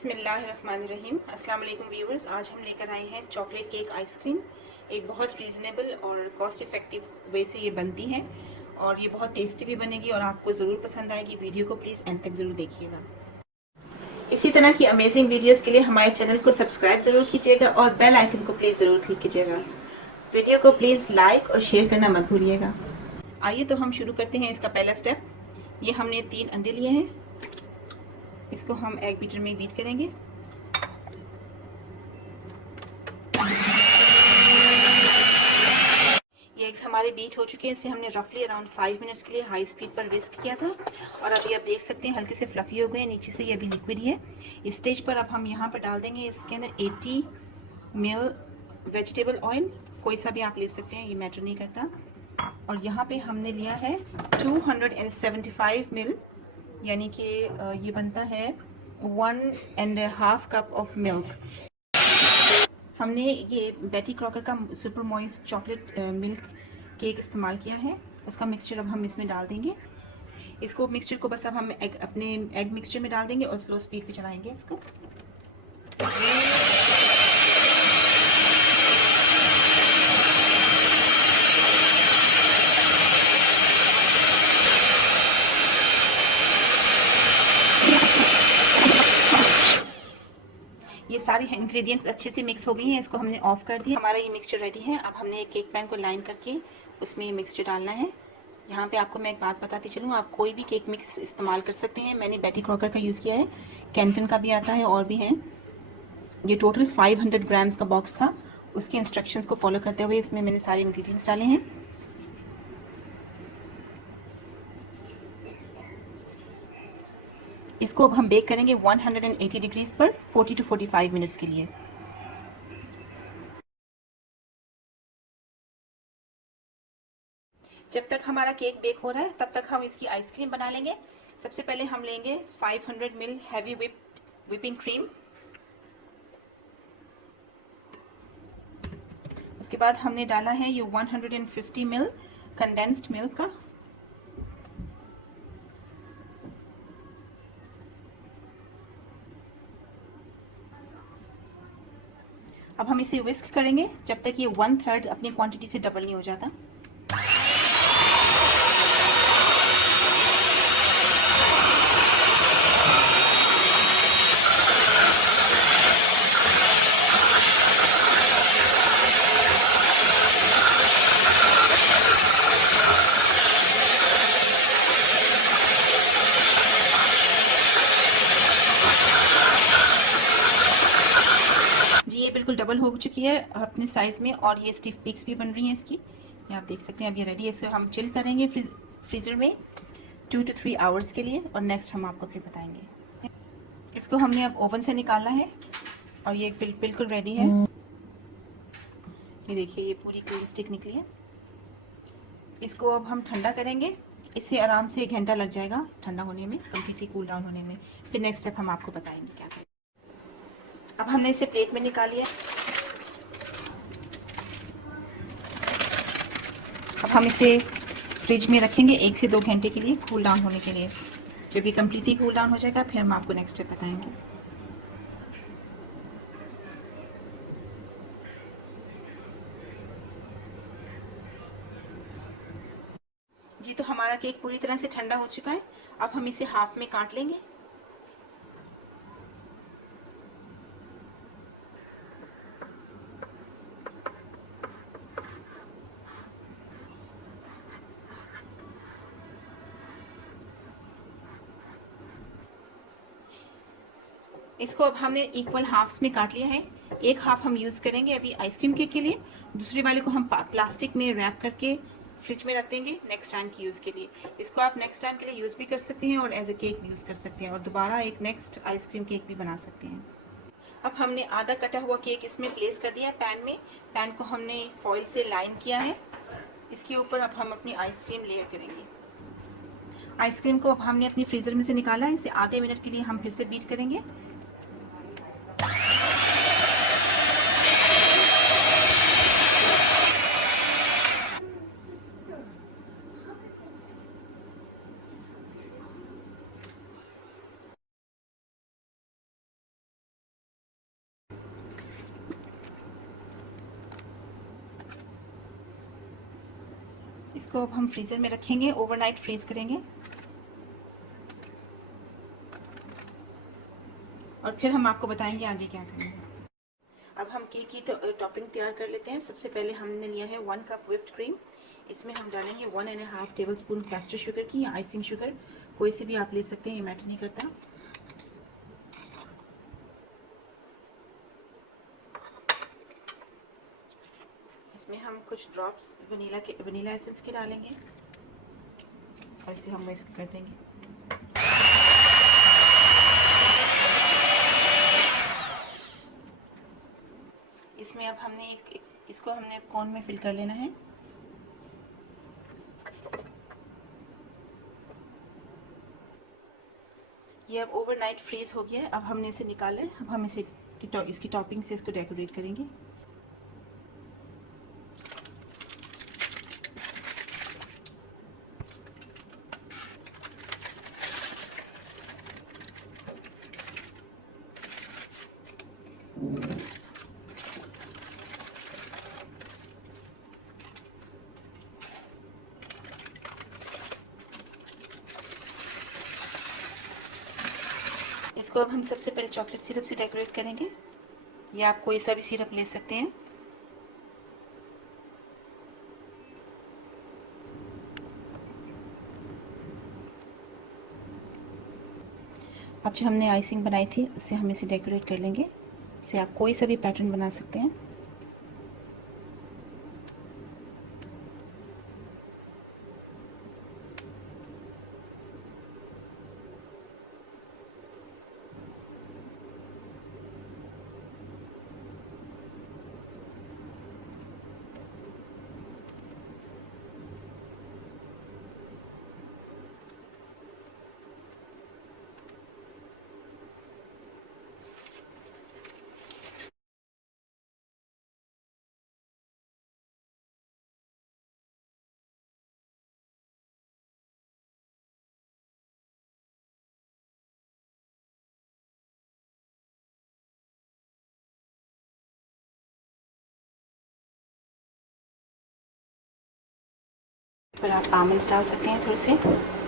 बिस्मिल्लाहिर्रहमानिर्रहीम। अस्सलाम वालेकुम व्यूवर्स, आज हम लेकर आए हैं चॉकलेट केक आइसक्रीम। एक बहुत रीज़नेबल और कॉस्ट इफ़ेक्टिव वे से ये बनती है और ये बहुत टेस्टी भी बनेगी और आपको ज़रूर पसंद आएगी। वीडियो को प्लीज़ एंड तक ज़रूर देखिएगा। इसी तरह की अमेजिंग वीडियोस के लिए हमारे चैनल को सब्सक्राइब ज़रूर कीजिएगा और बेल आइकन को प्लीज़ ज़रूर क्लिक कीजिएगा। वीडियो को प्लीज़ लाइक और शेयर करना मत भूलिएगा। आइए तो हम शुरू करते हैं इसका पहला स्टेप। ये हमने 3 अंडे लिए हैं, इसको हम एग बीटर में बीट करेंगे। ये एग्स हमारे बीट हो चुके हैं। इसे हमने रफली अराउंड 5 मिनट्स के लिए हाई स्पीड पर विस्क किया था और अभी आप देख सकते हैं हल्के से फ्लफी हो गए, नीचे से ये अभी लिक्विड ही है। इस स्टेज पर अब हम यहाँ पर डाल देंगे इसके अंदर 80 ml वेजिटेबल ऑयल, कोई सा भी आप ले सकते हैं, ये मैटर नहीं करता। और यहाँ पे हमने लिया है 275 ml, यानी कि ये बनता है 1.5 कप ऑफ मिल्क। हमने ये बेटी क्रॉकर का super moist chocolate milk cake इस्तेमाल किया है। उसका मिक्सचर अब हम इसमें डाल देंगे। इसको मिक्सचर को बस अब हम अपने एग मिक्सचर में डाल देंगे और स्लो स्पीड पे चलाएंगे इसको। ये सारी इंग्रेडिएंट्स अच्छे से मिक्स हो गई हैं, इसको हमने ऑफ कर दिया। हमारा ये मिक्सचर रेडी है। अब हमने एक केक पैन को लाइन करके उसमें ये मिक्सचर डालना है। यहाँ पे आपको मैं एक बात बताती चलूँ, आप कोई भी केक मिक्स इस्तेमाल कर सकते हैं। मैंने बेटी क्रॉकर का यूज़ किया है, कैंटन का भी आता है और भी हैं। ये टोटल 500 ग्राम्स का बॉक्स था। उसके इंस्ट्रक्शंस को फॉलो करते हुए इसमें मैंने सारे इंग्रेडिएंट्स डाले हैं। इसको अब हम बेक करेंगे 180 डिग्रीज पर 40 to 45 मिनट्स के लिए। जब तक हमारा केक बेक हो रहा है तब तक हम इसकी आइसक्रीम बना लेंगे। सबसे पहले हम लेंगे 500 ml हैवी विपिंग क्रीम। उसके बाद हमने डाला है ये 150 ml कंडेंस्ड मिल्क का। अब हम इसे विस्क करेंगे जब तक ये 1/3 अपनी क्वांटिटी से डबल नहीं हो जाता। जी ये बिल्कुल डबल हो चुकी है अपने साइज़ में और ये स्टिफ पीक्स भी बन रही हैं इसकी। ये आप देख सकते हैं। अब ये रेडी है। इसको हम चिल करेंगे फ्रीज़र में 2 to 3 आवर्स के लिए और नेक्स्ट हम आपको फिर बताएंगे। इसको हमने अब ओवन से निकाला है और ये बिल्कुल रेडी है। ये देखिए ये पूरी क्रीम स्टिक निकली है। इसको अब हम ठंडा करेंगे। इसे आराम से 1 घंटा लग जाएगा ठंडा होने में, कम्प्लीटली कूल डाउन होने में। फिर नेक्स्ट स्टेप हम आपको बताएंगे क्या करें। अब हमने इसे प्लेट में निकाल लिया। अब हम इसे फ्रिज में रखेंगे 1 से 2 घंटे के लिए कूल डाउन होने के लिए। जब ये कम्प्लीटली कूल डाउन हो जाएगा फिर हम आपको नेक्स्ट स्टेप बताएंगे। जी तो हमारा केक पूरी तरह से ठंडा हो चुका है। अब हम इसे हाफ में काट लेंगे। इसको अब हमने इक्वल हाफ्स में काट लिया है। एक हाफ हम यूज़ करेंगे अभी आइसक्रीम केक के लिए, दूसरे वाले को हम प्लास्टिक में रैप करके फ्रिज में रख देंगे नेक्स्ट टाइम की यूज़ के लिए। इसको आप नेक्स्ट टाइम के लिए यूज़ भी कर सकते हैं और एज ए केक भी यूज़ कर सकते हैं और दोबारा एक नेक्स्ट आइसक्रीम केक भी बना सकते हैं। अब हमने आधा कटा हुआ केक इसमें प्लेस कर दिया है पैन में। पैन को हमने फॉइल से लाइन किया है। इसके ऊपर अब हम अपनी आइसक्रीम लेयर करेंगे। आइसक्रीम को अब हमने अपनी फ्रीज़र में से निकाला है। इसे आधे मिनट के लिए हम फिर से बीट करेंगे। इसको अब हम फ्रीज़र में रखेंगे, ओवरनाइट फ्रीज़ करेंगे और फिर हम आपको बताएंगे आगे क्या करना है। अब हम केक की टॉपिंग तैयार कर लेते हैं। सबसे पहले हमने लिया है 1 कप व्हिप्ड क्रीम। इसमें हम डालेंगे 1.5 टेबल स्पून कैस्टर शुगर की या आइसिंग शुगर, कोई सी भी आप ले सकते हैं, ये मैटर नहीं करता। इसमें हम कुछ ड्रॉप्स वनीला एसेंस के डालेंगे और इसे हम मिक्स कर देंगे। इसमें अब हमने इसको हमने कोन में फिल कर लेना है। ये अब ओवरनाइट फ्रीज हो गया है। अब हमने इसे निकाला है। अब हम इसकी टॉपिंग से इसको डेकोरेट करेंगे। इसको अब हम सबसे पहले चॉकलेट सिरप से डेकोरेट करेंगे, या आप कोई सा भी सिरप ले सकते हैं। अब जो हमने आइसिंग बनाई थी उससे हम इसे डेकोरेट कर लेंगे। इसे आप कोई सा भी पैटर्न बना सकते हैं। पर आप आमंड्स डाल सकते हैं थोड़े से।